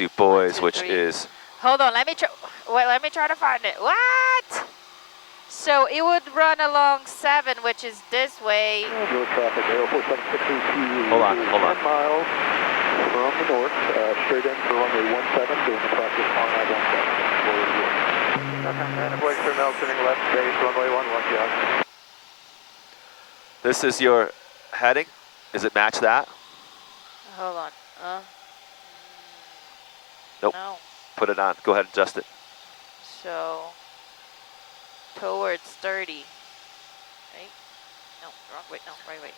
Du Bois, 1, 2, which 3. is... Hold on, let me try. Wait, let me try to find it. What? So it would run along 7, which is this way. Road traffic, airport 762. Hold on. 10 miles from the north, straight in for runway 17, doing the practice on I-17. Blake Terminal, turning left base, runway 11, yeah. This is your heading? Does it match that? Hold on. Nope. No. Put it on. Go ahead and adjust it. So, towards 30. Right? No, wrong way. No, right way.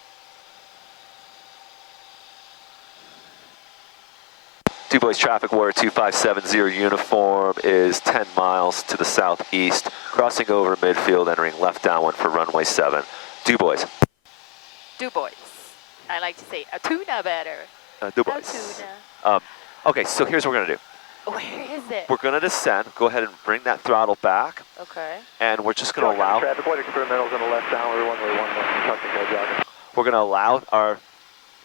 Du Bois Traffic Warrior 2570 uniform is 10 miles to the southeast, crossing over midfield, entering left downwind for runway 7. Du Bois. Du Bois. I like to say Atuna better. Du Bois. Atuna. Okay, so here's what we're going to do. Where is it? We're going to descend. Go ahead and bring that throttle back. Okay. And we're just going to allow... Traffic light experimentals on the left downward, runway 11, touching no jogging. We're going to allow our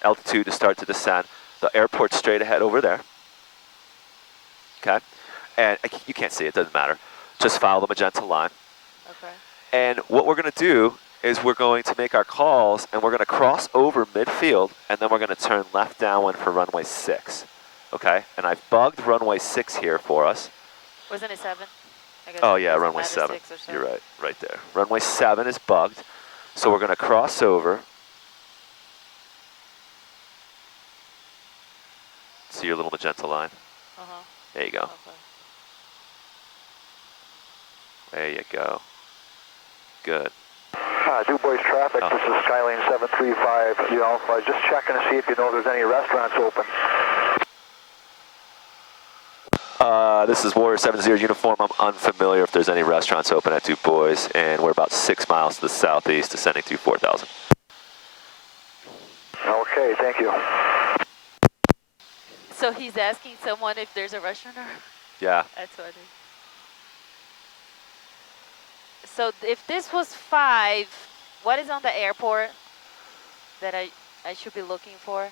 altitude to start to descend. The airport's straight ahead over there. Okay? And you can't see it, doesn't matter. Just follow the magenta line. Okay. And what we're going to do is we're going to make our calls, and we're going to cross over midfield, and then we're going to turn left downwind for runway 6. Okay? And I've bugged runway 6 here for us. Wasn't it 7? I guess Oh yeah, runway 7. You're right, right there. Runway 7 is bugged. So we're going to cross over. See your little magenta line? Uh-huh. There you go. Okay. There you go. Good. Du Bois traffic, This is Skylane 735, the Alpha. Just checking to see if you know if there's any restaurants open. This is Warrior 70 uniform. I'm unfamiliar if there's any restaurants open at Du Bois, and we're about 6 miles to the southeast, descending through 4,000. Okay, thank you. So he's asking someone if there's a restaurant or? Yeah. That's funny. So if this was 5, what is on the airport that I should be looking for?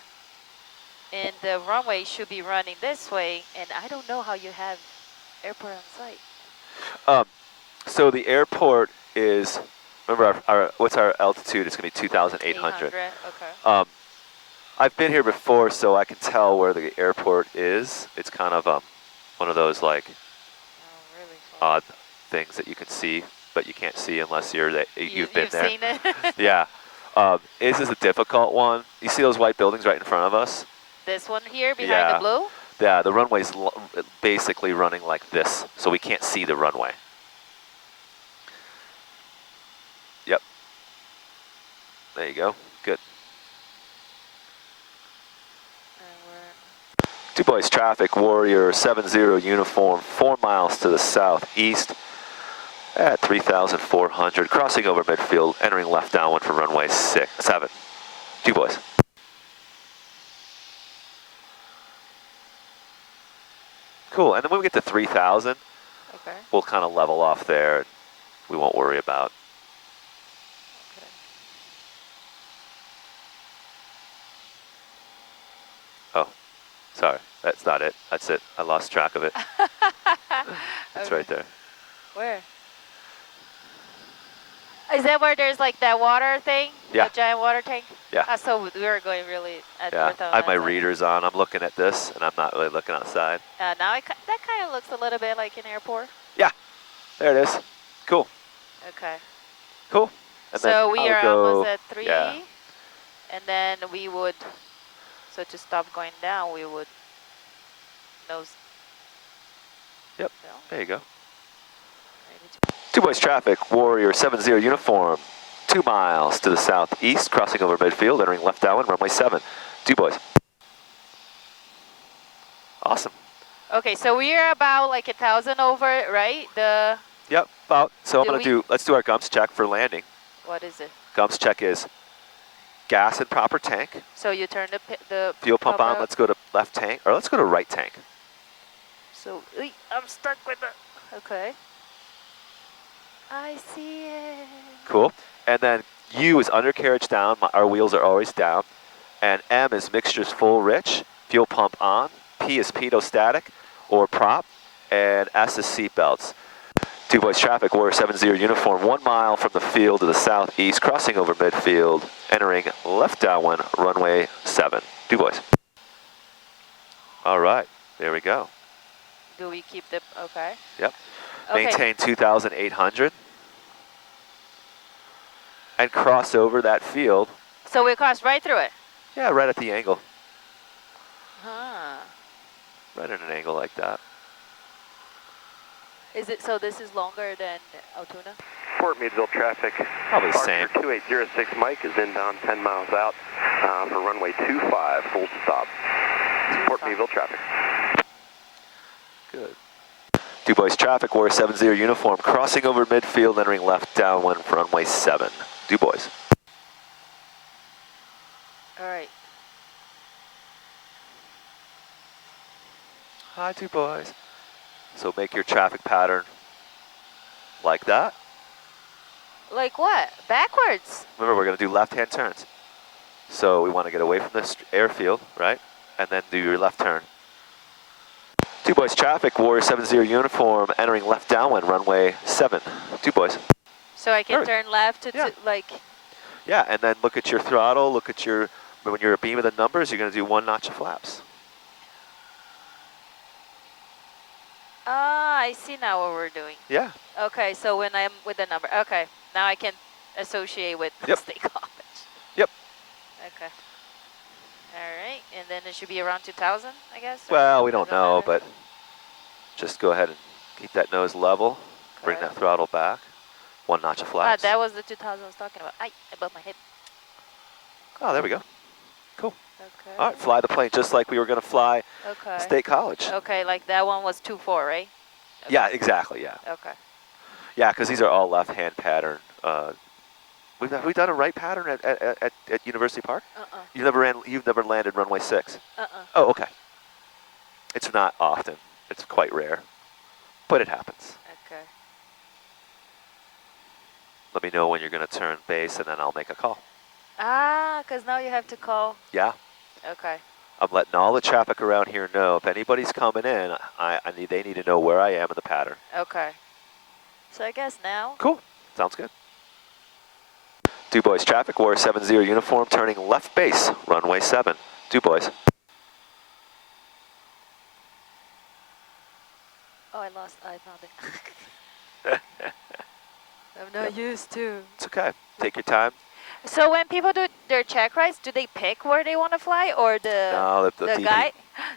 And the runway should be running this way, and I don't know how you have airport on site. So the airport is, remember what's our altitude? It's going to be 2,800. Okay. I've been here before, so I can tell where the airport is. It's kind of one of those like really odd things that you can see, but you can't see unless you've been there. You've seen it? Yeah. This is a difficult one. You see those white buildings right in front of us? This one here behind the blue? Yeah, the runway's basically running like this, so we can't see the runway. Yep. There you go. Good. Du Bois Traffic Warrior 70 uniform, 4 miles to the southeast at 3,400, crossing over midfield, entering left downwind for runway 7. Du Bois. Cool, and then when we get to 3,000, okay, we'll kind of level off there. We won't worry about. Okay. Oh, sorry, that's not it. That's it. I lost track of it. It's Okay. right there. Where? Is that where there's like that water thing? Yeah. The giant water tank? Yeah. So we were going really at Yeah, 4,000. I have my readers on. I'm looking at this, and I'm not really looking outside. Now that kind of looks a little bit like an airport. Yeah, there it is. Cool. Okay. Cool. And So we are almost at 3, yeah. and then we would, so to stop going down, we would nose. Yep, down. there you go. Maybe Du Bois Traffic Warrior 70 uniform, 2 miles to the southeast, crossing over midfield, entering left downwind, runway 7. Du Bois. Awesome. Okay, so we are about like 1,000 over, right? Yep, about. So let's do our GUMPS check for landing. What is it? GUMPS check is gas in proper tank. So you turn the Fuel pump on, out. let's go to left tank, or let's go to right tank. So I'm stuck with the, okay. I see it. Cool. And then U is undercarriage down, our wheels are always down. And M is mixtures full rich, fuel pump on, P is pedostatic or prop, and S is seatbelts. 2 boys traffic, Warrior 70 uniform, 1 mile from the field to the southeast, crossing over midfield, entering left downwind, runway 7. 2 boys. All right, there we go. Do we keep the, okay. Yep. Okay. Maintain 2,800. And cross over that field. So we cross right through it? Yeah, right at the angle. Huh. Right at an angle like that. Is it, so this is longer than Altoona? Fort Meadville traffic. Probably the same. 2806 Mike is inbound 10 miles out for runway 25, full stop. Fort Meadville traffic. Good. 2 boys traffic, Warrior 70 uniform, crossing over midfield, entering left downwind for runway 7. 2 boys. All right. Hi, 2 boys. So make your traffic pattern like that. Like what? Backwards? Remember, we're going to do left-hand turns. So we want to get away from this airfield, right? And then do your left turn. 2 boys traffic, Warrior 70 uniform, entering left downwind, runway 7. 2 boys. So I can Perfect. turn left to, Yeah. like, Yeah, and then look at your throttle, look at your, when you're beaming the numbers, you're going to do 1 notch of flaps. ah, I see now what we're doing. Yeah. Okay, so when I'm with the number, okay, now I can associate with Yep. State College. Yep. Okay. All right, and then it should be around 2,000, I guess? or Well, we don't doesn't know, matter? but just go ahead and keep that nose level. Bring Okay. that throttle back. 1 notch of Ah, flaps. that was the 2,000 I was talking about. I bumped my hip. Oh, there we go. Cool. Okay. All right, fly the plane just like we were going to fly Okay. State College. Okay, like that one was 2-4, right? Okay. Yeah, exactly, yeah. Okay. Yeah, because these are all left-hand pattern. We've done a right pattern at University Park? Uh-uh. You've never landed runway 6? Uh-uh. Oh, okay. It's not often. It's quite rare. But it happens. Okay. Let me know when you're going to turn base, and then I'll make a call. Ah, because now you have to call. Yeah. Okay. I'm letting all the traffic around here know if anybody's coming in, they need to know where I am in the pattern. Okay. So I guess now. Cool. Sounds good. 2 boys traffic, Warrior 70 uniform, turning left base, runway 7. 2 boys. Oh, I found it. I'm not used to. It's okay. Take your time. So when people do their check rides, do they pick where they want to fly, or No, the the DP. guy,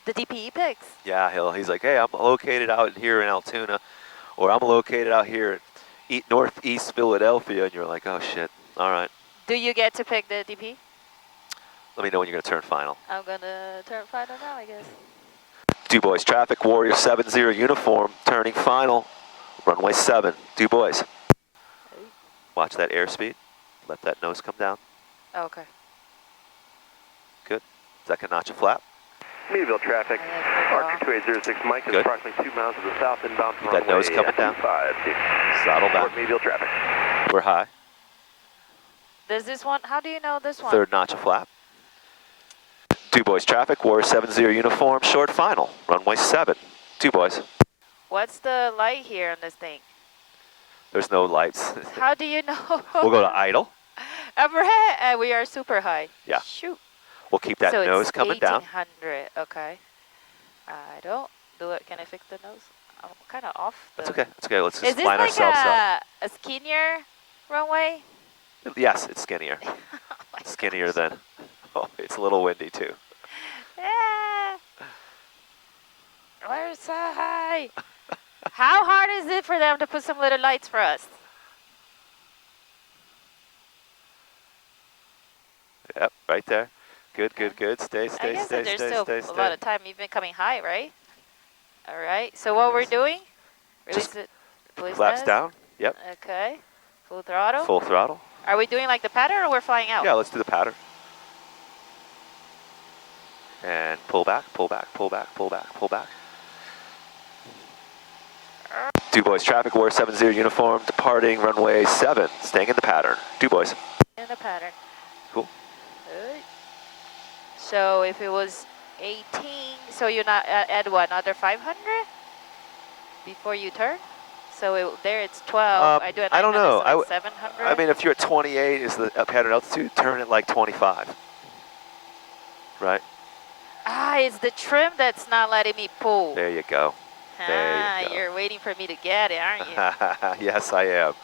the DPE picks? Yeah, he's like, hey, I'm located out here in Altoona, or I'm located out here in northeast Philadelphia, and you're like, oh shit, all right. Do you get to pick the DP? Let me know when you're gonna turn final. I'm gonna turn final now, I guess. 2 boys traffic, Warrior 70 uniform, turning final, runway 7. 2 boys. Watch that airspeed. Let that nose come down. Oh, okay. Good. Second notch of flap. Meadville traffic. Archer 2806 Mike is Good. approximately 2 miles to the south inbound Keep for that nose coming down. 5. Throttle back. Fort Meadville traffic. We're high. Does this one? How do you know this one? 3rd notch of flap. 2 boys traffic, Warrior 70 uniform, short final, runway 7. 2 boys. What's the light here on this thing? There's no lights. How do you know? We'll go to idle. Overhead, we are super high. Yeah. Shoot. We'll keep that so nose it's coming down. 1800. Okay. I don't do it. Can I fix the nose? I'm kind of off. That's okay. That's okay. Let's Is just this line like ourselves up. a skinnier runway? Yes, it's skinnier. Oh my Skinnier gosh. than. Oh, it's a little windy too. Yeah. We're so high. How hard is it for them to put some little lights for us? Yep, right there. Good, good, good. Stay, I stay, guess stay, that there's stay, still stay, a stay. lot of time. You've been coming high, right? All right. So what we're doing? Release Just it. Release Flaps this. down. Yep. Okay. Full throttle. Full throttle. Are we doing like the pattern, or we're flying out? Yeah, let's do the pattern. And pull back, pull back, pull back, pull back, pull back. 2 boys traffic, Warrior 70 uniform, departing runway 7, staying in the pattern. 2 boys. In the pattern. Cool. Good. So if it was 18. So you're not add what, another 500 before you turn? So there it's 12. I do a I don't 900, know. so like 700. I mean, if you're at 28 is the pattern altitude, turn it like 25. Right? Ah, it's the trim that's not letting me pull. There you go. There you go. You're waiting for me to get it, aren't you? Yes, I am.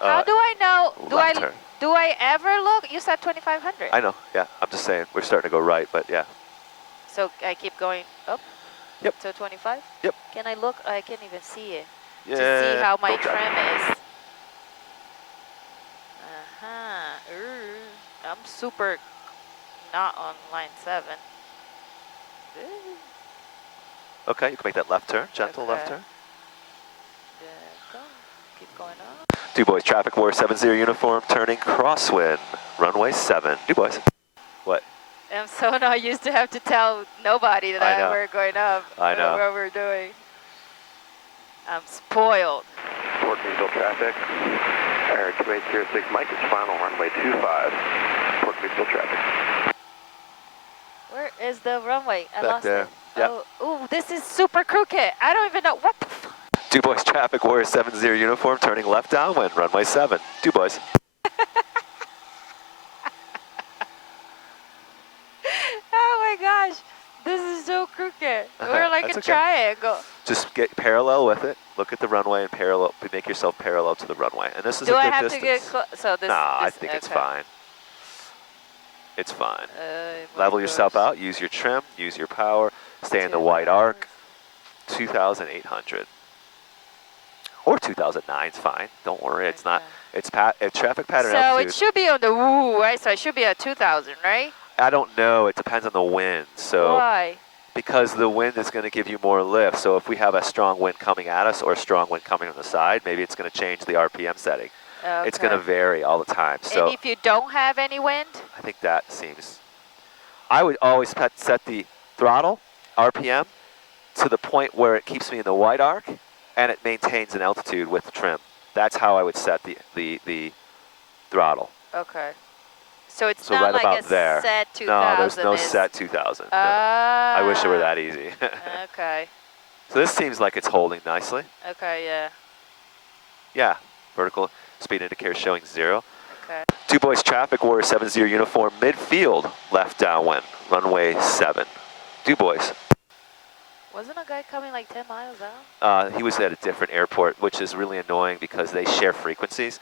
How do I know? Left turn. Do I ever look? You said 2,500. I know, yeah. I'm just saying, we're starting to go right, but yeah. So I keep going up? Yep. To 25? Yep. Can I look? I can't even see it. Yeah. To see how my Don't trim try. is. I'm super not on line 7. Okay, you can make that left turn, gentle left turn. Go. Keep going up. Du Bois, traffic war 70 uniform, turning crosswind, runway 7. Du Bois. What? I'm so not used to have to tell nobody that we're going up. I know. What we're doing. I'm spoiled. Port Meadville traffic. Air 2806 Mike is final runway 25. Port Meadville traffic. Where is the runway? I Back lost there. it. Yep. Oh, ooh, this is super crooked. I don't even know what the fuck. Du Bois, traffic warrior 70 uniform, turning left downwind, runway 7. Du Bois. Oh my gosh, this is so crooked. We're like a triangle. Just get parallel with it. Look at the runway and parallel. Make yourself parallel to the runway. And this is a good distance. Do I have to get close? So this. Nah, I this, think it's okay. fine. It's fine. My Level yourself gosh. out. Use your trim. Use your power. Stay in the white arc. 2,800. Or 2009 is fine. Don't worry. It's not. It's traffic pattern So altitude. it should be on the woo, right? So it should be at 2,000, right? I don't know. It depends on the wind. So why? because the wind is going to give you more lift. So if we have a strong wind coming at us or a strong wind coming from the side, maybe it's going to change the RPM setting. Okay. It's going to vary all the time. So and if you don't have any wind? I think that seems. I would always set the throttle RPM to the point where it keeps me in the white arc, and it maintains an altitude with the trim. That's how I would set the throttle. Okay. So it's So not right like about a there. set 2,000. No, there's no set 2,000. No. I wish it were that easy. Okay. So this seems like it's holding nicely. Okay, yeah. Yeah, vertical speed indicator showing 0. Okay. Du Bois traffic warrior 70 uniform, midfield, left downwind, runway 7. Du Bois. Wasn't a guy coming like 10 miles out? He was at a different airport, which is really annoying because they share frequencies.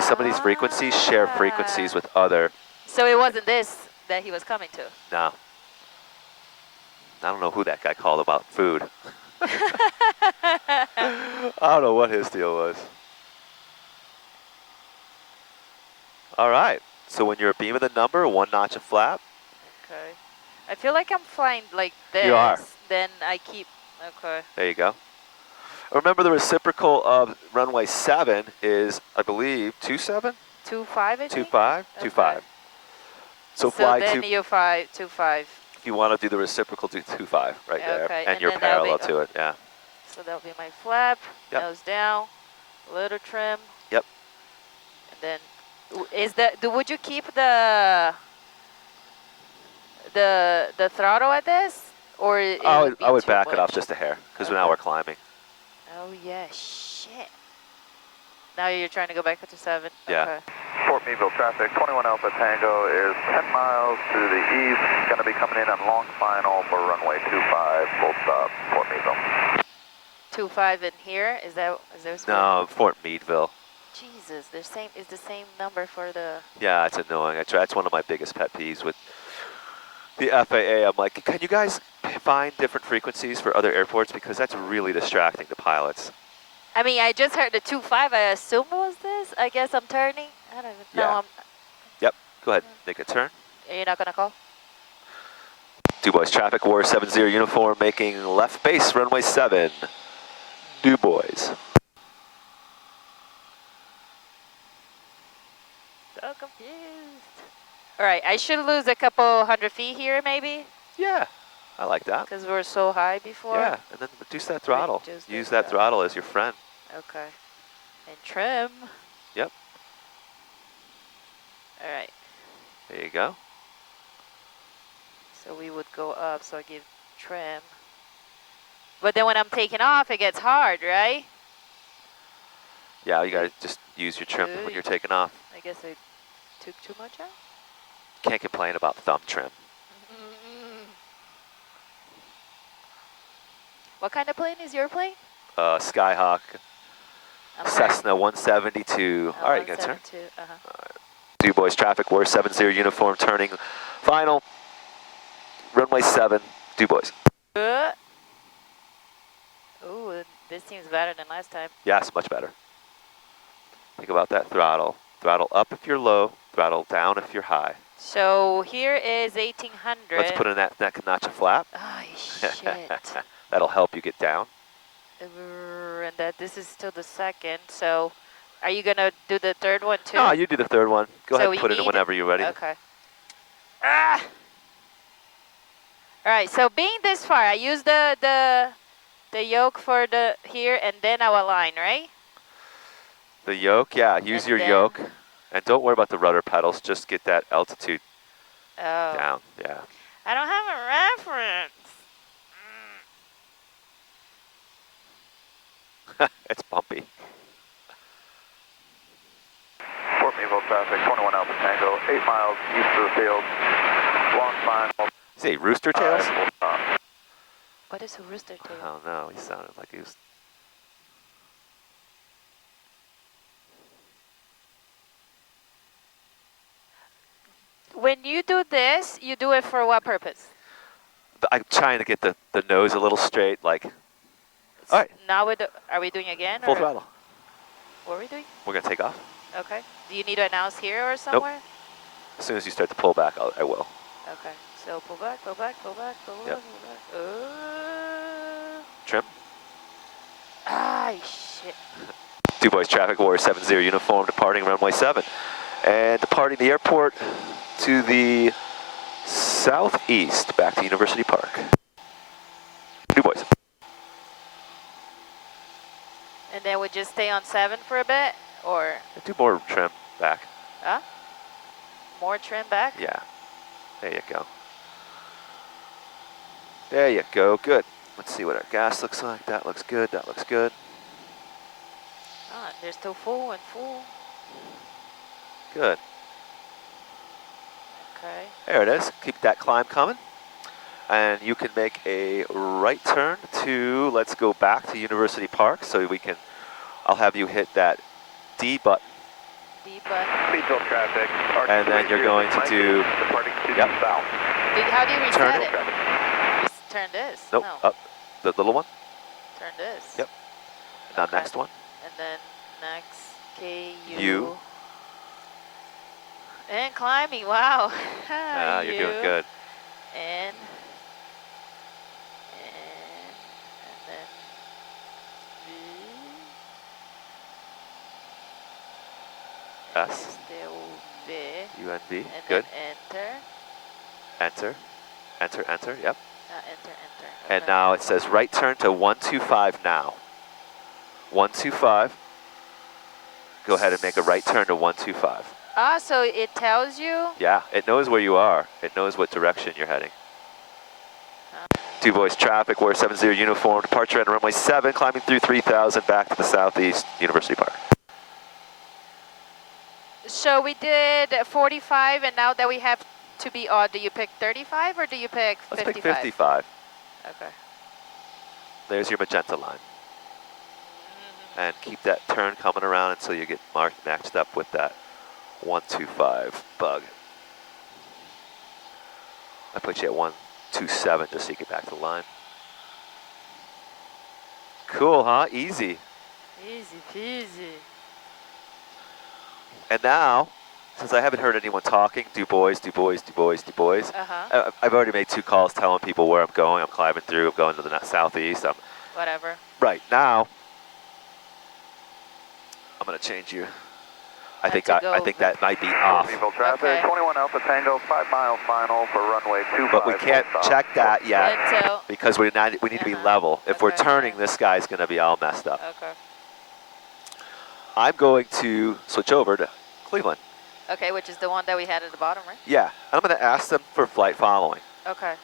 Some of these frequencies share frequencies with other. So it wasn't this that he was coming to? No. I don't know who that guy called about food. I don't know what his deal was. All right. So when you're a beam of the number, 1 notch of flap. Okay. I feel like I'm flying like this. You are. Then I keep. Okay. There you go. Remember the reciprocal of runway 7 is, I believe, 27? 2.5, I think? 2.5? Okay. 2.5. So fly then you 2.5. If you want to do the reciprocal, do 2.5 right there. Okay. And you're parallel to it, yeah. So that'll be my flap. Yep. Nose down. Little trim. Yep. And then, would you keep the throttle at this? Or I would back it much? off just a hair, because now we're climbing. Oh yeah, shit. Now you're trying to go back up to 7? Yeah. Okay. Fort Meadville traffic, 21 Alpha Tango is 10 miles to the east, going to be coming in on long final for runway 25, full stop, Fort Meadville. 2.5 in here? Is there No, Fort Meadville. Jesus, it's the same number for the... Yeah, it's annoying. That's one of my biggest pet peeves with the FAA. I'm like, can you guys find different frequencies for other airports? Because that's really distracting to pilots. I mean, I just heard the 2.5. I assume it was this. I guess I'm turning. I don't even know. Yeah. Yep. Go ahead. Make a turn. You're not going to call? Du Bois traffic warrior 70 uniform, making left base, runway 7. Du Bois. So confused. All right, I should lose a couple 100 feet here, maybe? Yeah, I like that. Because we're so high before? Yeah, and then reduce that throttle. Use that throttle as your friend. Okay. And trim. Yep. All right. There you go. So we would go up, so I give trim. But then when I'm taking off, it gets hard, right? Yeah, you gotta just use your trim when Ooh. you're taking off. I guess I took too much out. Can't complain about thumb trim. What kind of plane is your plane? Skyhawk, I'm Cessna 172. All right, you got to turn. 172. Du Bois traffic, we're 70 uniform, turning final. Runway 7, Du Bois. Ooh, this seems better than last time. Yes, much better. Think about that throttle. Throttle up if you're low, throttle down if you're high. So here is 1800. Let's put in that neck and notch a flap. Oh, shit. That'll help you get down. And that this is still the second, so are you gonna do the third one too? No, you do the third one. Go So ahead we and put it in need- whenever you're ready. Okay. Ah! All right, so being this far, I use the yoke for the here, and then I'll align, right? The yoke, yeah, use And your then- yoke. And don't worry about the rudder pedals, just get that altitude Oh. down, yeah. I don't have a reference. It's bumpy. Fort Mevo traffic, 21 Alpha Tango, 8 miles east of the field. Long final. Say, rooster tails? Full stop. What is a rooster tail? Oh no, he sounded like he was. When you do this, you do it for what purpose? I'm trying to get the nose a little straight, like All right. Now are we doing again? full or throttle. What are we doing? We're gonna take off. Okay. Do you need to announce here or somewhere? As soon as you start to pull back, I will. Okay. So pull back, pull back, pull back, pull Yep. back, pull back. Trim. Ah, shit. Du Bois traffic, Warrior 70 uniform, departing runway 7. And departing the airport to the southeast, back to University Park. Du Bois. And then we just stay on 7 for a bit, or Do more trim back. more trim back? Yeah. There you go. There you go. Good. Let's see what our gas looks like. That looks good. That looks good. Ah, they're still full and full. Good. Okay. There it is. Keep that climb coming. And you can make a right turn to, let's go back to University Park so we can, I'll have you hit that D button. D button. Speedville traffic. And then you're going to do, Departing to Yep. the south. How do you reset Turn. it? Just turn this. nope, No. up, the little one. Turn this. Yep. Now Okay. next one. And then next KU. U. And climbing. Wow. Ah, you're doing good. And then V. S. Still V. UNV. And Good. then enter. Enter. Enter, enter. Yep. Enter. And Okay. now it says right turn to 125 now. 125. Go ahead and make a right turn to 125. Ah, so it tells you. Yeah, it knows where you are. It knows what direction you're heading. Du Bois traffic, Warrior 70 uniform, departure at runway 7, climbing through 3000 back to the southeast, University Park. So we did 45, and now that we have to be odd, do you pick 35 or do you pick 55? Let's pick 55. Okay. There's your magenta line. And keep that turn coming around until you get marked, matched up with that 125 bug. I put you at 127 just so you get back to the line. Cool, huh? Easy. Easy peasy. And now, since I haven't heard anyone talking, Du Bois, Du Bois, Du Bois, Du Bois. Uh-huh. I've already made 2 calls telling people where I'm going. I'm climbing through. I'm going to the southeast. Whatever. Right now, I'm going to change you. I think that might be off. Mevo traffic, Okay. 21 Alpha Tango, 5 mile final for runway 25. But we can't full stop. check that yet Until. because we need to be Uh-huh. level. If we're Okay, turning, okay. this guy's going to be all messed up. Okay. I'm going to switch over to Cleveland. Okay, which is the one that we had at the bottom, right? Yeah, and I'm going to ask them for flight following. Okay.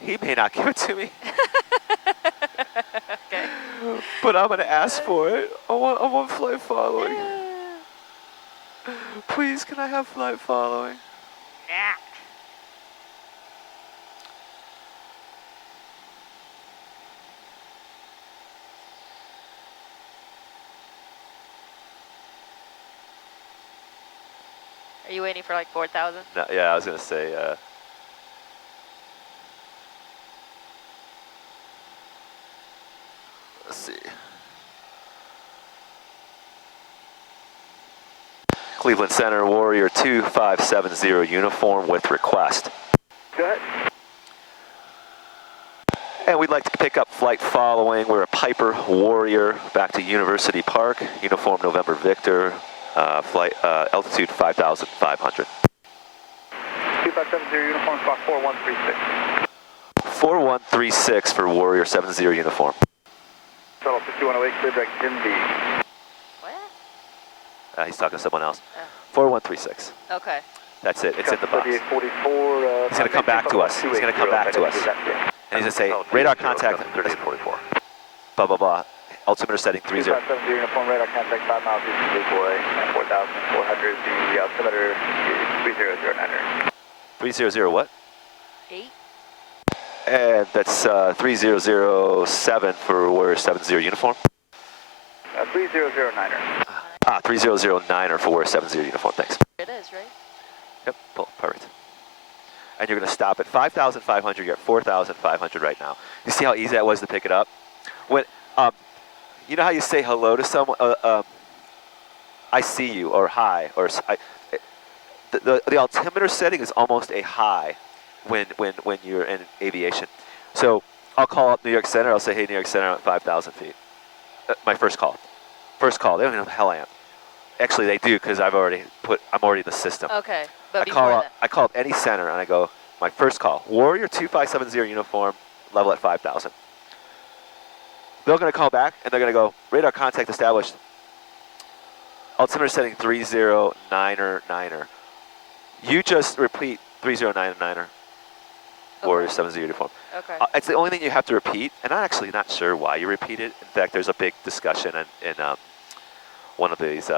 He may not give it to me, Okay. but I'm gonna ask for it. I want flight following. Please, can I have flight following? Nah. Are you waiting for like 4,000? No, yeah, I was gonna say. Let's see. Cleveland Center, Warrior 2570 uniform with request. Go ahead. And we'd like to pick up flight following. We're a Piper Warrior back to University Park. Uniform November Victor. Flight altitude 5,500. 2570 uniform, clock 4136. 4136 for Warrior 70 uniform. Shuttle 5108, clear direct KUNV. What? He's talking to someone else. Oh. 4136. Okay. That's it. It's in the box. 3844. He's going to come back to us. He's going to come back to us. And he's going to say, radar contact, 3844. blah, blah, blah. Altimeter setting 30. 2570 uniform, radar contact 5 miles east of Blue Boy, 4,400. The altimeter is 3009. 300 what? 8? And that's 3007 for Warrior 70 uniform. 3009. 3009 for Warrior 70 uniform. Thanks. It is, right? Yep, cool, perfect. And you're going to stop at 5,500. You're at 4,500 right now. You see how easy that was to pick it up? When, you know how you say hello to someone? I see you, or hi, or the altimeter setting is almost a hi when you're in aviation. So I'll call up New York Center. I'll say, hey, New York Center, I'm at 5,000 feet. My first call. First call. They don't even know who the hell I am. Actually, they do because I'm already in the system. Okay. But I call up any center and I go, my first call, Warrior 2570 uniform, level at 5,000. They're going to call back and they're going to go, radar contact established. Altimeter setting 3099er. You just repeat 3099er. Warrior 70 uniform. Okay. It's the only thing you have to repeat, and I'm actually not sure why you repeat it. In fact, there's a big discussion in one of these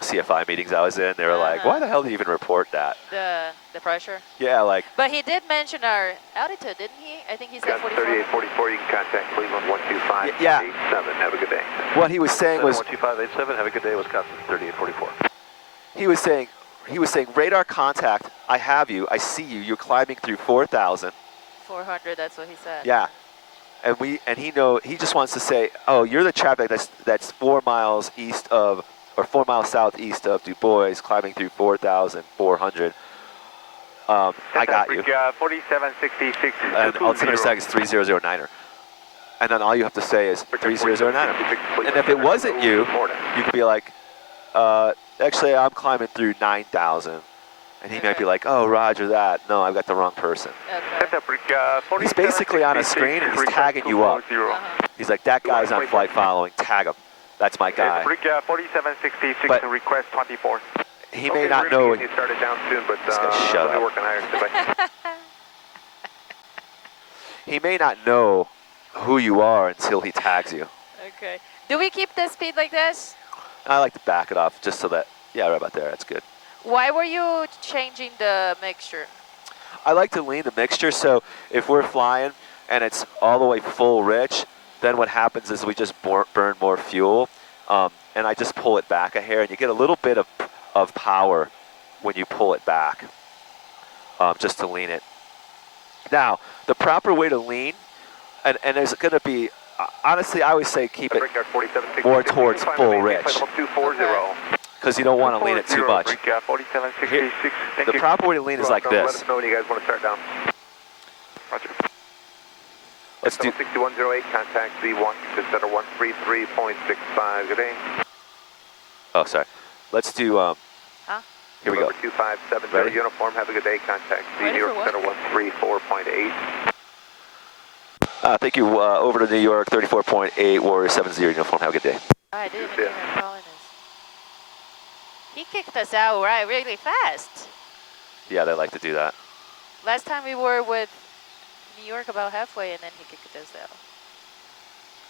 CFI meetings I was in. They were like, why the hell do you even report that? The pressure? Yeah, like. But he did mention our altitude, didn't he? I think he said 44. 3844, you can contact Cleveland 12587. Yeah. Have a good day. What he was saying was 12587, have a good day, Wisconsin 3844. he was saying radar contact, I have you, I see you, you're climbing through 4,000. 400, that's what he said. Yeah. And he just wants to say, oh, you're the traffic that's 4 miles east of, or 4 miles southeast of Du Bois, climbing through 4,400. I got you. 4766. And altimeter setting is 3009er. And then all you have to say is 3009er. And if it wasn't you, you could be like, actually, I'm climbing through 9,000. And he might be like, oh, roger that. No, I've got the wrong person. Okay. He's basically on a screen and he's tagging you up. He's like, that guy's on flight following, tag him. That's my guy. 4766 But request 24. he may not know. He started down soon, but shut up. working higher. He may not know who you are until he tags you. Okay. Do we keep the speed like this? I like to back it off just so that, yeah, right about there, that's good. Why were you changing the mixture? I like to lean the mixture, so if we're flying and it's all the way full rich, then what happens is we just burn more fuel, and I just pull it back a hair, and you get a little bit of power when you pull it back, just to lean it. Now, the proper way to lean, and there's going to be, honestly, I always say keep it more towards full rich, because you don't want to lean it too much. Here, the proper way to lean is like this. Let us know when you guys want to start down. Roger. Let's do 6108, contact V1 to center 133.65. Good day. Oh, sorry. Let's do, here we go. 2570 Ready? uniform, have a good day. Contact V Ready New York for Center 134.8. Thank you. Over to New York, 34.8, Warrior 70 uniform. Have a good day. I didn't even hear him calling us. He kicked us out really fast. Yeah, they like to do that. Last time we were with New York about halfway, and then he kicked us out.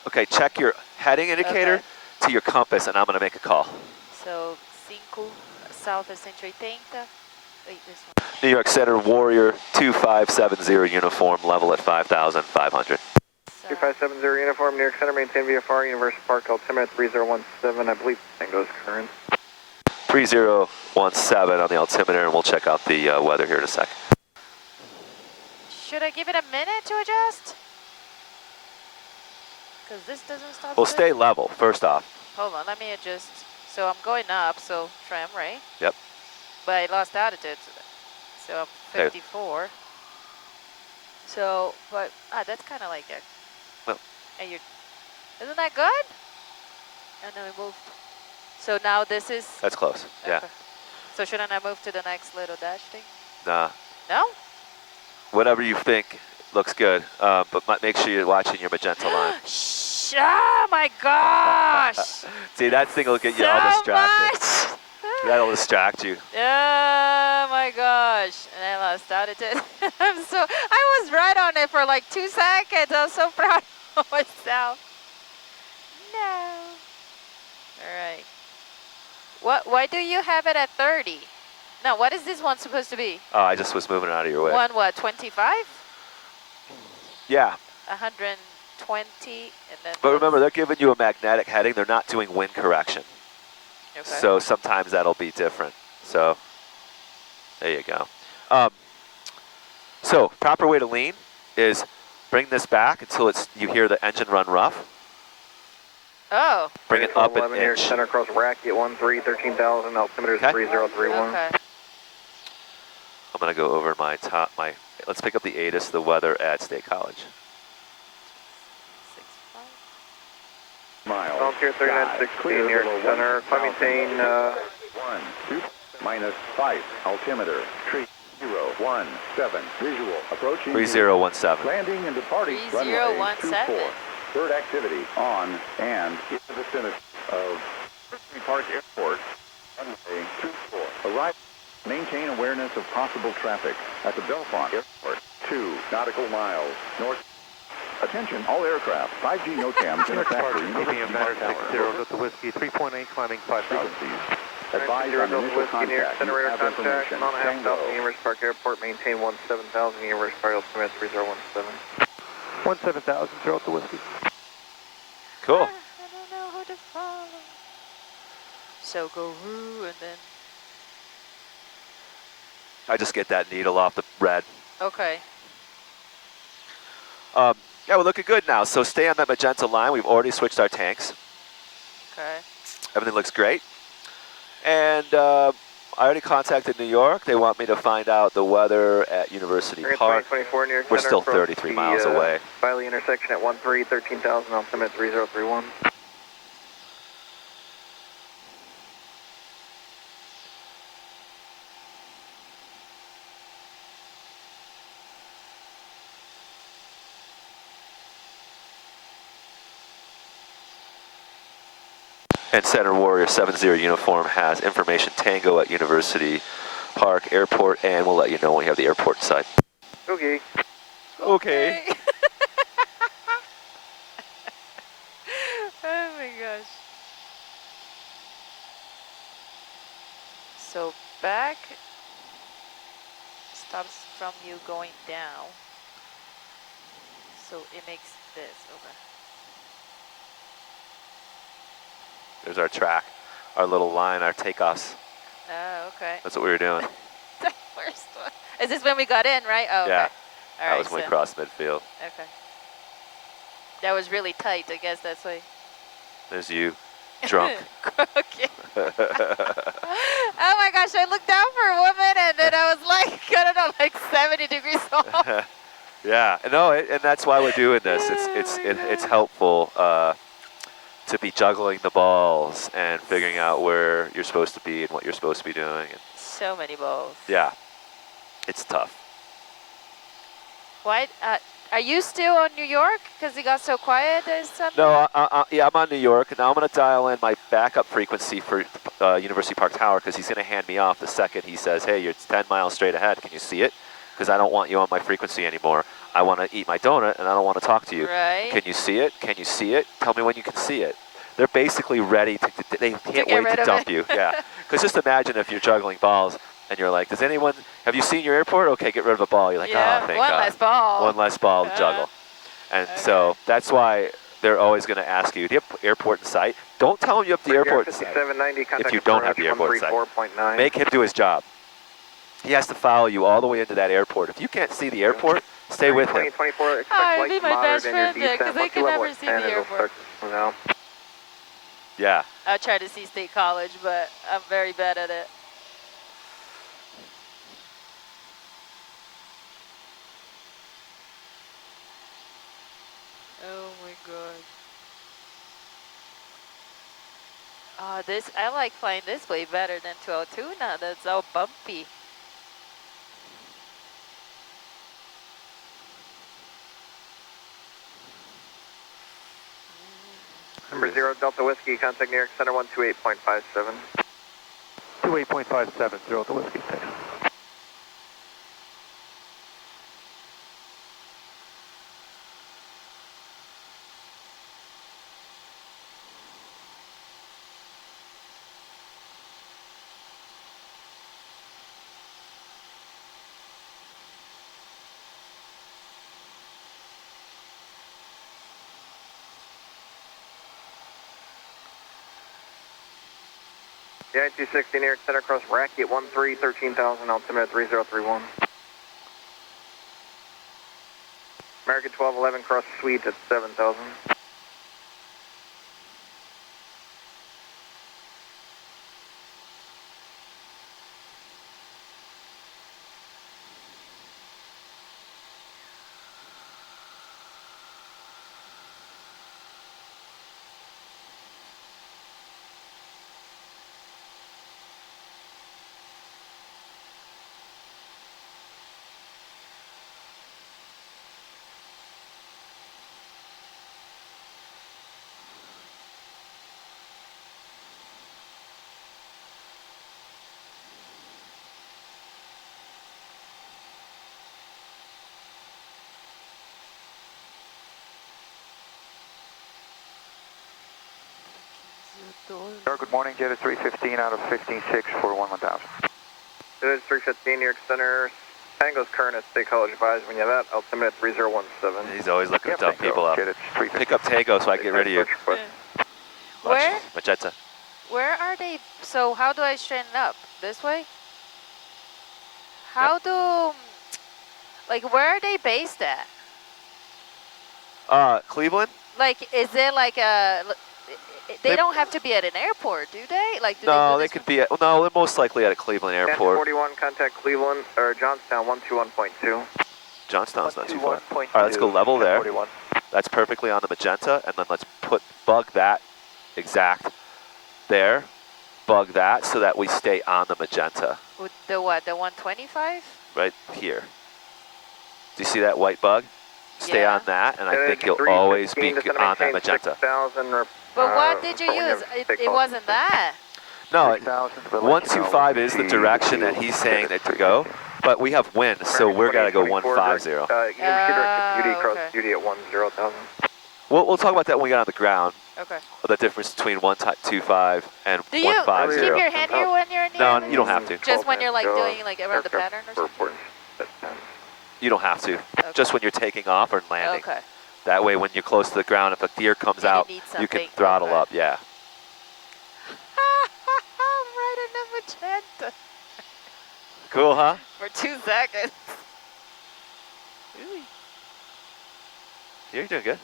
Okay, check your heading indicator Okay. to your compass, and I'm going to make a call. So 5 south of Century 30. Wait, this one. New York Center, Warrior 2570 uniform, level at 5,500. 2570 uniform, New York Center, maintain VFR, University Park, altimeter 3017, I believe Tango's current. 3017 on the altimeter, and we'll check out the weather here in a sec. Should I give it a minute to adjust? Because this doesn't stop. We'll stay level, first off. Hold on, let me adjust. So I'm going up, so trim, right? Yep. But I lost altitude, so I'm 54. So, but, that's kind of like it. Well. And isn't that good? And then we moved. So now this is? That's close, yeah. Okay. So shouldn't I move to the next little dash thing? Nah. No? Whatever you think looks good, but make sure you're watching your magenta line. Oh my gosh! See, that thing will get you all distracted. That'll distract you. Oh my gosh! And I lost altitude. I was right on it for like 2 seconds. I was so proud of myself. No. All right. Why do you have it at 30? No, what is this one supposed to be? Oh, I just was moving it out of your way. One what? 25? Yeah. 120, and then. But remember, they're giving you a magnetic heading. They're not doing wind correction. Okay. So sometimes that'll be different. So there you go. So proper way to lean is bring this back until you hear the engine run rough. Oh. Bring it up an 11 here, inch. center cross rack at 13,000, altimeter is 3031. Okay. I'm going to go over let's pick up the ATIS, the weather at State College. 65. Miles. Volunteer 3916, New York Center, climb maintain, 1, 2, minus 5, altimeter, 3017, visual, approaching 3017. landing and departing 3017. runway 24. Third activity on and in the vicinity of University Park Airport, runway 24. Arrive. Maintain awareness of possible traffic at the Belfont Airport, 2 nautical miles north. Attention, all aircraft, 5G NOTAMs in effect for University Park Tower. Delta Whiskey 3.8, climbing 5,000 feet. Advise Advise on initial Whiskey, New York contact. Center, You radar have contact, information. 1.5 Tango. University Park Airport, maintain 17,000, University Park, altimeter 3017. 17,000, Delta Whiskey. Cool. I don't know how to follow. So go woo, and then. I just get that needle off the red. Okay. Yeah, we're looking good now. So stay on that magenta line. We've already switched our tanks. Okay. Everything looks great. And I already contacted New York. They want me to find out the weather at University Park. 2024 New York We're Center, still approach 33 miles away. Biley intersection at 13,000, altimeter 3031. And Center Warrior 70 uniform has information Tango at University Park Airport, and we'll let you know when we have the airport in sight. Okay. Okay. Oh my gosh. So back stops from you going down. So it makes this over. There's our track, our little line, our takeoffs. Oh, okay. That's what we were doing. The first one. Is this when we got in, right? Oh, Yeah. okay. All That right, was when we so- crossed midfield. Okay. That was really tight, I guess that's why. There's you, drunk. Okay. Oh my gosh, I looked down for a woman and then I was like, I don't know, like 70 degrees off. Yeah, no, and that's why we're doing this. It's helpful to be juggling the balls and figuring out where you're supposed to be and what you're supposed to be doing. And So many balls. yeah, it's tough. Why? Are you still on New York? Because it got so quiet this summer? No, yeah, I'm on New York, and now I'm going to dial in my backup frequency for University Park Tower because he's going to hand me off the second he says, hey, it's 10 miles straight ahead. Can you see it? because I don't want you on my frequency anymore. I want to eat my donut, and I don't want to talk to you. Right. Can you see it? Can you see it? Tell me when you can see it. They're basically ready to, they can't get wait rid to of dump it. you. Yeah, because just imagine if you're juggling balls, and you're like, does anyone, have you seen your airport? Okay, get rid of a ball. You're like, Yeah, oh, thank one God. less ball. One less ball to juggle. And Okay. so that's why they're always going to ask you, do you have airport in sight? Don't tell them you have the airport in sight 5790, if you don't have the airport in sight. 134.9. Make him do his job. He has to follow you all the way into that airport. If you can't see the airport, stay with him. 2024, expect I'd light be to my moderate best in your friend there, 'cause descent. I Once can you level never at see 10, the it'll airport. start to smooth out. Yeah. I try to see State College, but I'm very bad at it. Oh my God. This, I like flying this way better than 202 now. That's all bumpy. Number 0, Delta Whiskey, contact New York Center 128.57. 28.57, 0 to Whiskey, thanks. Yeah, 260 New York Center, cross Racket 13, 13,000, altimeter 3031. American 1211, cross Suite at 7,000. Sir, good morning. Jet is 315 out of 15.6 for 1000. Jet is 315 New York Center. Tango's current at State College advised when you have that, altimeter 3017. He's always looking to dump people up. Jet is 315. Pick up Tango so I can get rid of you. Request. Watch, Where? Magenta. Where are they? So how do I straighten up? This way? How do, like, where are they based at? Cleveland? Like, is it like a, they They- don't have to be at an airport, do they? Like, do No, they they do could be at, well, no, they're most likely at a Cleveland airport. 41, contact Cleveland, or Johnstown 121.2. Johnstown's not too far. 121.2. All right, let's go level there. 41. That's perfectly on the Magenta, and then let's bug that exact there. Bug that so that we stay on the Magenta, With the what, the 125? right here. Do you see that white bug? Stay Yeah. on that, and I Jet think is you'll always be 315, descend to on that maintain Magenta. 6,000, But what did you California use? State It College. wasn't that. No, 6,000 to 125 is the direction that he's saying that to go, but we have wind, so we're gotta go 150. You can direct duty across Okay. duty at 10,000. We'll talk about that when we get on the ground. Okay. The difference between 125 and Do you 150. keep your hand here when you're near No, them? you don't have to. Just when you're like doing like around the pattern or something? You don't have to. Okay. Just when you're taking off or landing. Okay. That way, when you're close to the ground, if a deer comes And it out, needs you can something, throttle okay. up. Yeah. I'm right in the Magenta Cool, huh? for 2 seconds. Ooh. You're doing good.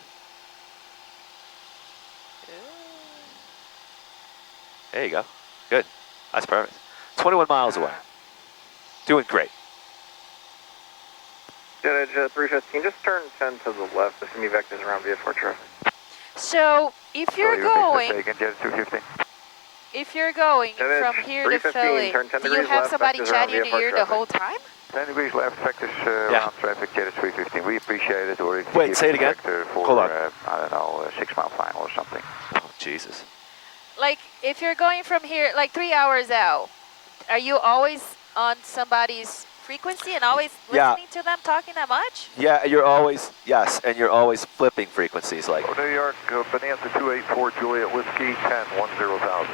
There you go. Good. That's perfect. 21 miles away. Doing great. Jet 315, just turn 10 to the left. There's going to be vectors around VF4 traffic. So if you're going, Jet 215. if you're going Jet from here to 315, Philly, turn 10 do you degrees have left, somebody vectors around chatting in VFR your ear the traffic. whole time? 10 degrees left, vectors around traffic. Jet is 315. We appreciate it. Or if you Wait, give say it us a again. vector for, Hold on. I don't know, a 6 mile final or something. Oh, Jesus. Like if you're going from here, like 3 hours out, are you always on somebody's frequency and always Yeah. listening to them talking that much? Yeah, you're always, yes, and you're always flipping frequencies like. New York, Bonanza 284 Juliet Whiskey 10-10,000.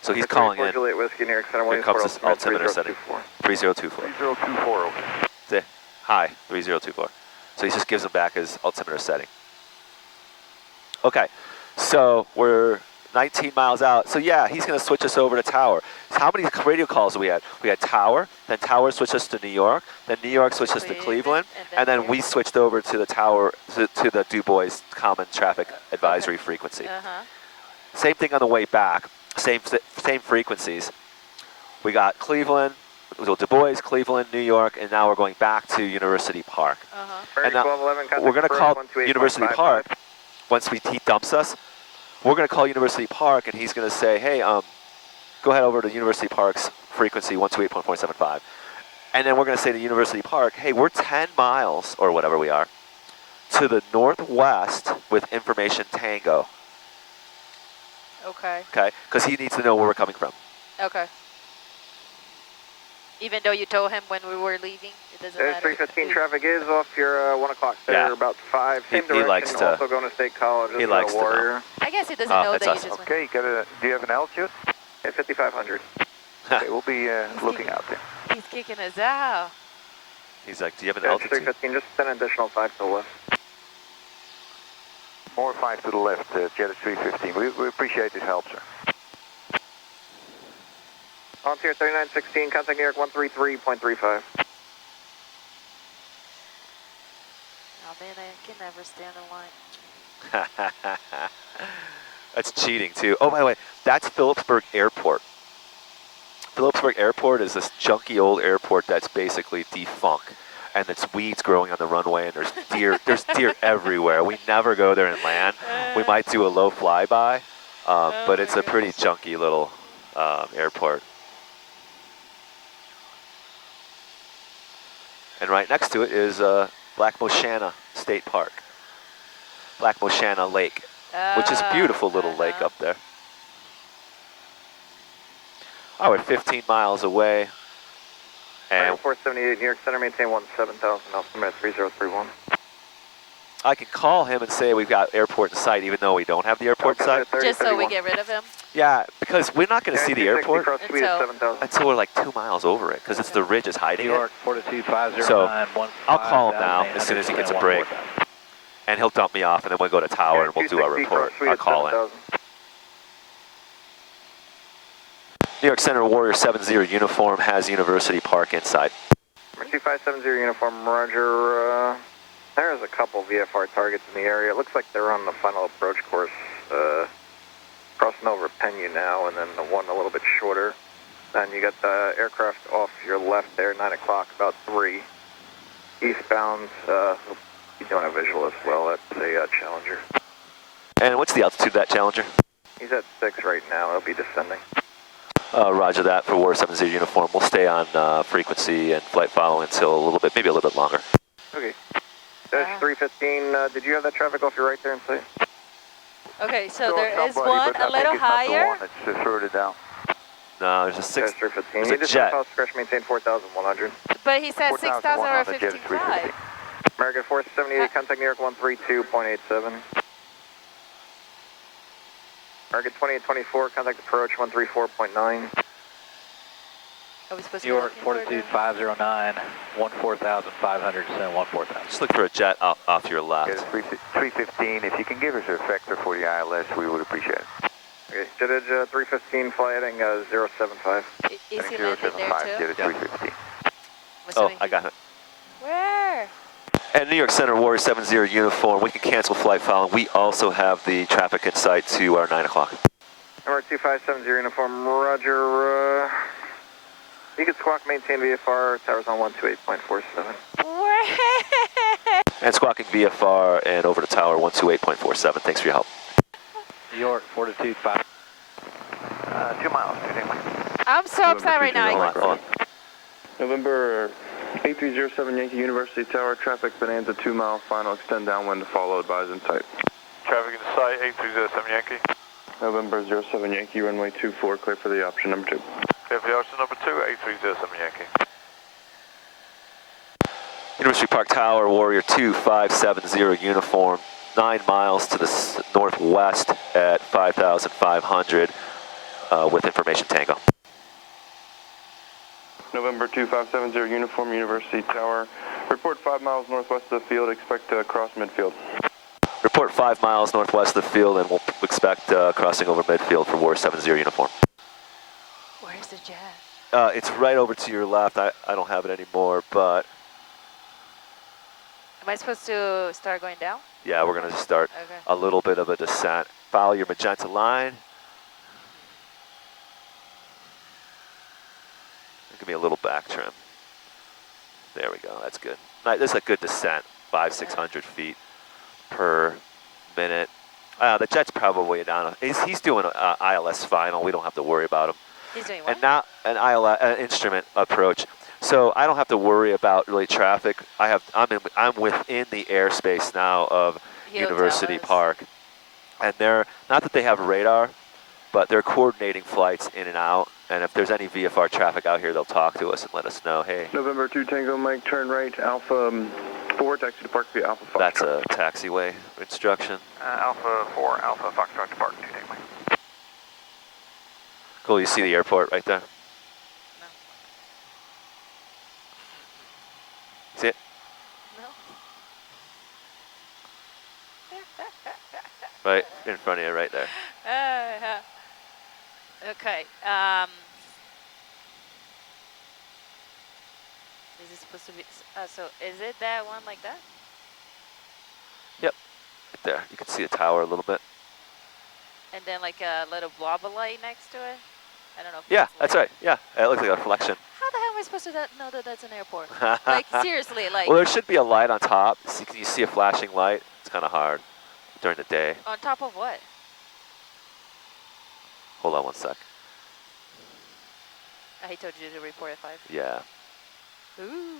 So he's calling in. Juliet Whiskey, New York Center, Here comes this altimeter setting. 3024. 3024, okay. Say, hi, 3024. So he just gives him back his altimeter setting. Okay, so we're 19 miles out. So yeah, he's going to switch us over to Tower. So how many radio calls do we had? We had Tower, then Tower switched us to New York, then New York switched us to Cleveland, and then we switched over to the Tower, to the Du Bois Common Traffic Advisory frequency. Same thing on the way back, same frequencies. We got Cleveland, Du Bois, Cleveland, New York, and now we're going back to University Park. And now we're going to call University Park. Once he dumps us, we're going to call University Park, and he's going to say, hey, go ahead over to University Park's frequency, 128.475. And then we're going to say to University Park, hey, we're 10 miles, or whatever we are, to the northwest with information Tango. Okay. Okay? Because he needs to know where we're coming from. Okay. Even though you told him when we were leaving, it doesn't matter. 315 traffic is off your 1 o'clock. They're about 5. Same direction, likes to, also going to State College. He likes Warrior. to know. I guess he doesn't know that you us. just went. Okay, do you have an altitude? Yeah, 5,500. Okay, we'll be looking out there. He's kicking us out. He's like, do you have an altitude? 315, just an additional 5 to the left. More 5 to the left, Jet 315. We appreciate this help, sir. On tier 3916, contact New York 133.35. Oh man, I can never stand in line. That's cheating too. Oh, by the way, that's Phillipsburg Airport. Phillipsburg Airport is this junky old airport that's basically defunct. And it's weeds growing on the runway, and there's deer everywhere. We never go there and land. We might do a low flyby, but it's a pretty junky little airport. And right next to it is Black Moshanna State Park. Black Moshanna Lake, which is a beautiful little lake up there. Oh, we're 15 miles away. And 478 New York Center, maintain 17,000, altimeter 3031. I can call him and say we've got airport in sight, even though we don't have the airport in sight. Just so we get rid of him? Yeah, because we're not going to see the airport until we're like 2 miles over it, because it's the ridge is hiding New York, it. 42509, So I'll call him now as soon as he gets a break. And he'll dump me off, and then we'll go to Tower and we'll do our report. I'll call him. New York Center Warrior 70 uniform has University Park inside. 2570 uniform, Roger. There's a couple VFR targets in the area. It looks like they're on the final approach course, crossing over Penyu now, and then the one a little bit shorter. Then you got the aircraft off your left there, 9 o'clock, about 3. Eastbound, you don't have visual as well. That's a Challenger. And what's the altitude of that Challenger? He's at 6 right now. He'll be descending. Roger that for Warrior 70 uniform. We'll stay on frequency and flight following until a little bit, maybe a little bit longer. Okay. Dash 315, did you have that traffic off your right there in sight? Okay, so there is one a little higher. It's just further down. No, there's a 6. Dash 315. There's a jet. Scratch maintain 4,100. But he said 6,000 or 15,500. American 478, contact New York 132.87. American 2824, contact approach 134.9. New York 42509, 14,500, descend 14,000. Just look for a jet off your left. 315, if you can give us a vector for the ILS, we would appreciate it. Okay, Jet Edge 315, fly heading 075. Is he landing there too? Jet 315. Oh, I got it. Where? And New York Center Warrior 70 uniform, we can cancel flight following. We also have the traffic in sight to our 9 o'clock. Number 2570 uniform, Roger. You can squawk, maintain VFR, towers on 128.47. Where? And squawking VFR and over to tower 128.47. Thanks for your help. New York 425. 2 miles. I'm so upset right now. Hold on. November 8307 Yankee University Tower, traffic Bonanza 2 mile, final extend downwind to follow, advise in sight. Traffic in sight, 8307 Yankee. November 07 Yankee, runway 24, clear for the option number 2. Clear for the option number 2, 8307 Yankee. University Park Tower, Warrior 2570 uniform, 9 miles to the northwest at 5,500 with information Tango. November 2570 uniform, University Tower. Report 5 miles northwest of the field, expect to cross midfield. Report 5 miles northwest of the field, and we'll expect crossing over midfield for Warrior 70 uniform. Where's the jet? It's right over to your left. I don't have it anymore, but Am I supposed to start going down? yeah, we're going to start Okay. a little bit of a descent. Follow your magenta line. Give me a little back trim. There we go. That's good. This is a good descent. 500-600 feet per minute. The jet's probably down. He's doing ILS final. We don't have to worry about him. He's doing what? And now an ILS instrument approach. So I don't have to worry about really traffic. I'm within the airspace now of He'll University tell us. Park, and they're not that they have radar, but they're coordinating flights in and out. And if there's any VFR traffic out here, they'll talk to us and let us know, hey. November 2 Tango Mike, turn right, Alpha 4, taxi to Park via Alpha Foxtrot. That's a taxiway instruction. Alpha 4, Alpha Foxtrot to Park 2 Tango Mike. Cool, you see the airport right there? No. See it? No. Right in front of you, right there. Okay. Is it supposed to be? So is it that one like that? Right there. You can see the tower a little bit. And then like a little blob of light next to it? I don't know. If Yeah, it's that's light. right. Yeah, it looks like a reflection. How the hell am I supposed to know that that's an airport? Like seriously, like Well, there should be a light on top. Can you see a flashing light? It's kind of hard during the day. on top of what? Hold on one sec. I told you to report at 5. Yeah. Ooh.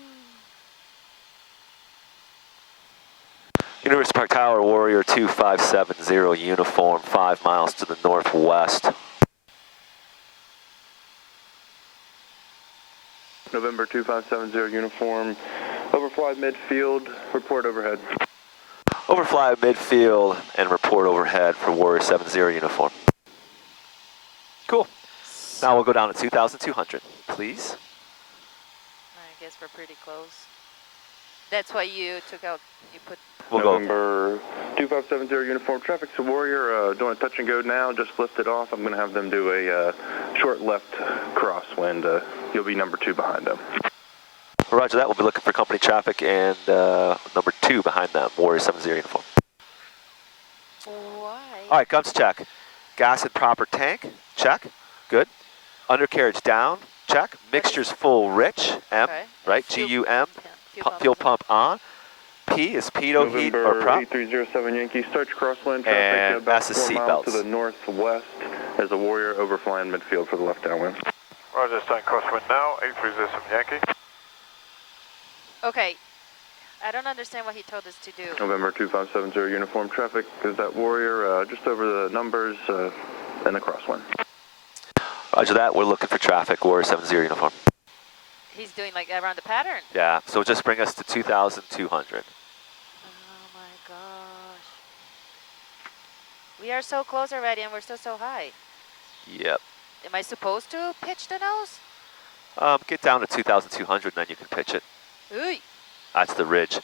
University Park Tower, Warrior 2570 uniform, 5 miles to the northwest. November 2570 uniform, overfly midfield, report overhead. Overfly midfield and report overhead for Warrior 70 uniform. Cool. Now we'll go down to 2,200, please. I guess we're pretty close. That's why you took out. You put. We'll go. November 2570 uniform, traffic to Warrior, doing a touch and go now, just lifted off. I'm going to have them do a short left crosswind. You'll be number 2 behind them. Roger that. We'll be looking for company traffic and number 2 behind them, Warrior 70 uniform. Why? All right, guns check. Gas in proper tank, check. Good. Undercarriage down, check. Mixture's full rich, M, Okay. right? Fuel- G-U-M. Yeah, Fuel pump on. P is pitot heat or November prop. 8307 Yankee, starts crosswind And traffic about that's the 4 miles to seatbelts. the northwest as a Warrior overflying midfield for the left downwind. Roger, starting crosswind now, 8307 Yankee. Okay. I don't understand what he told us to do. November 2570 uniform traffic is that Warrior, just over the numbers and the crosswind. Roger that. We're looking for traffic, Warrior 70 uniform. He's doing like around the pattern. Yeah, so just bring us to 2,200. Oh my gosh. We are so close already and we're still so high. Yep. Am I supposed to pitch the nose? Get down to 2,200 and then you can pitch it. Ooh. That's the ridge.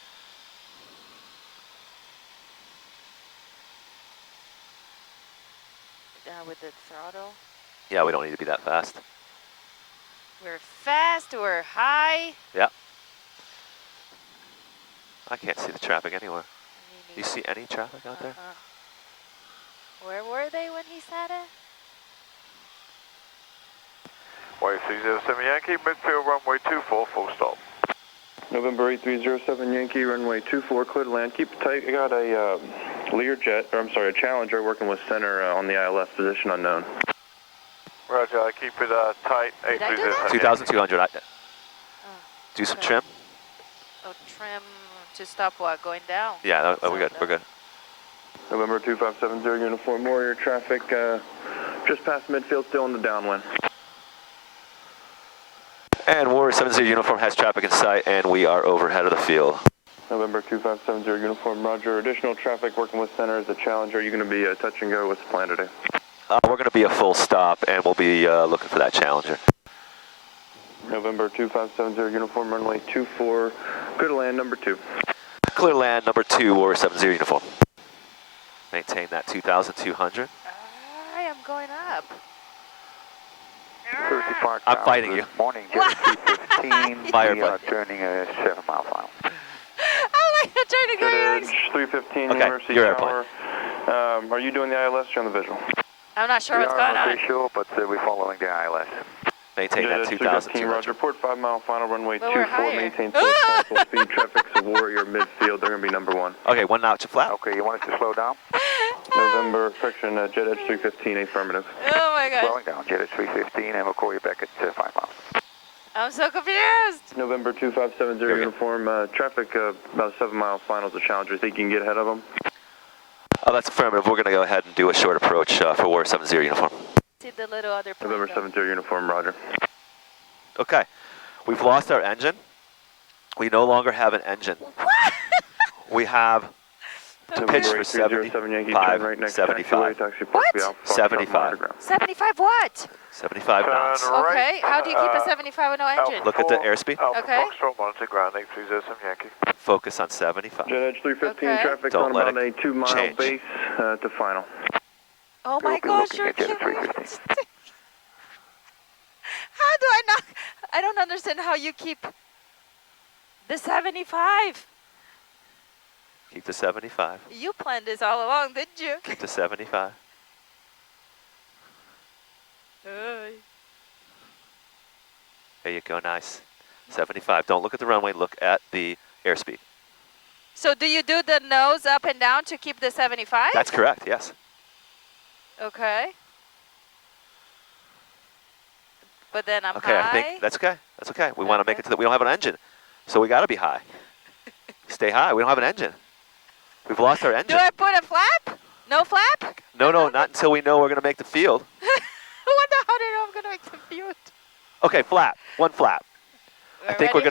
With the throttle. Yeah, we don't need to be that fast. We're fast, we're high. Yep. I can't see the traffic anywhere. Me Do you see any traffic out there? Where were they when he said it? Warrior 307 Yankee, midfield runway 24, full stop. November 8307 Yankee, runway 24, clear to land. Keep it tight. I got a Learjet, or I'm sorry, a Challenger working with center on the ILS, position unknown. Roger, I keep it tight, Did I do that? 2,200. Do some okay. trim? Oh, trim to stop what? Going down? Yeah, we're good. We're good. November 2570 uniform Warrior traffic, just past midfield, still in the downwind. And Warrior 70 uniform has traffic in sight, and we are overhead of the field. November 2570 uniform, roger. Additional traffic working with center is a Challenger. You're going to be touch and go. What's the plan today? We're going to be a full stop, and we'll be looking for that Challenger. November 2570 uniform, runway 24, clear to land number 2. Clear land number 2, Warrior 70 uniform. Maintain that 2,200. I am going up. 35 I'm fighting you. Morning, Jet 315. Fire We are button. turning a 7-mile final. Oh my God, trying to go Good yours. edge, 315 Okay, University your Tower. Are you doing the ILS or on the visual? I'm not sure We what's are going on on. visual, but we're following the ILS. Maintain Good that edge, 315, 2,200. roger. Port 5 mile final, runway But we're 24, higher. maintain full console speed. Traffic's a Warrior midfield. They're going to be number 1. Okay, 1 notch of flap. Okay, you want us to slow down? November, correction, Jet Edge 315, affirmative. Oh my God. Slowing down, Jet 315, and we'll call you back at 5 miles. I'm so confused. November 2570 Here we go. uniform, traffic about 7 mile finals, the Challenger. Think you can get ahead of them? Oh, that's affirmative. We're going to go ahead and do a short approach for Warrior 70 uniform. See the little other plane. November 70 uniform, roger. Okay, we've lost our engine. We no longer have an engine. We have to pitch for 75, right next 75. taxi What? 75. 75 what? 75 knots. Turn right. Okay, how do you keep a 75 with no engine? Look at the airspeed. Alpha Okay. Foxtrot, monitor ground 830 Yankee. Focus on 75. Jet Edge 315, Okay. traffic Don't on let about it a 2 mile change. base to final. Oh We'll my be gosh, looking you're at Jet killing 315. me. How do I not? I don't understand how you keep the 75. Keep the 75. You planned this all along, didn't you? Keep the 75. There you go, nice. 75. Don't look at the runway, look at the airspeed. So do you do the nose up and down to keep the 75? That's correct, yes. Okay. But then I'm Okay, high. I think that's okay. That's okay. We want to make it to the, we don't have an engine. So we got to be high. Stay high. We don't have an engine. We've lost our Do engine. I put a flap? No flap? No, not until we know we're going to make the field. What the hell do you know I'm going to make the field? Okay, flap. 1 flap. I think we're already going to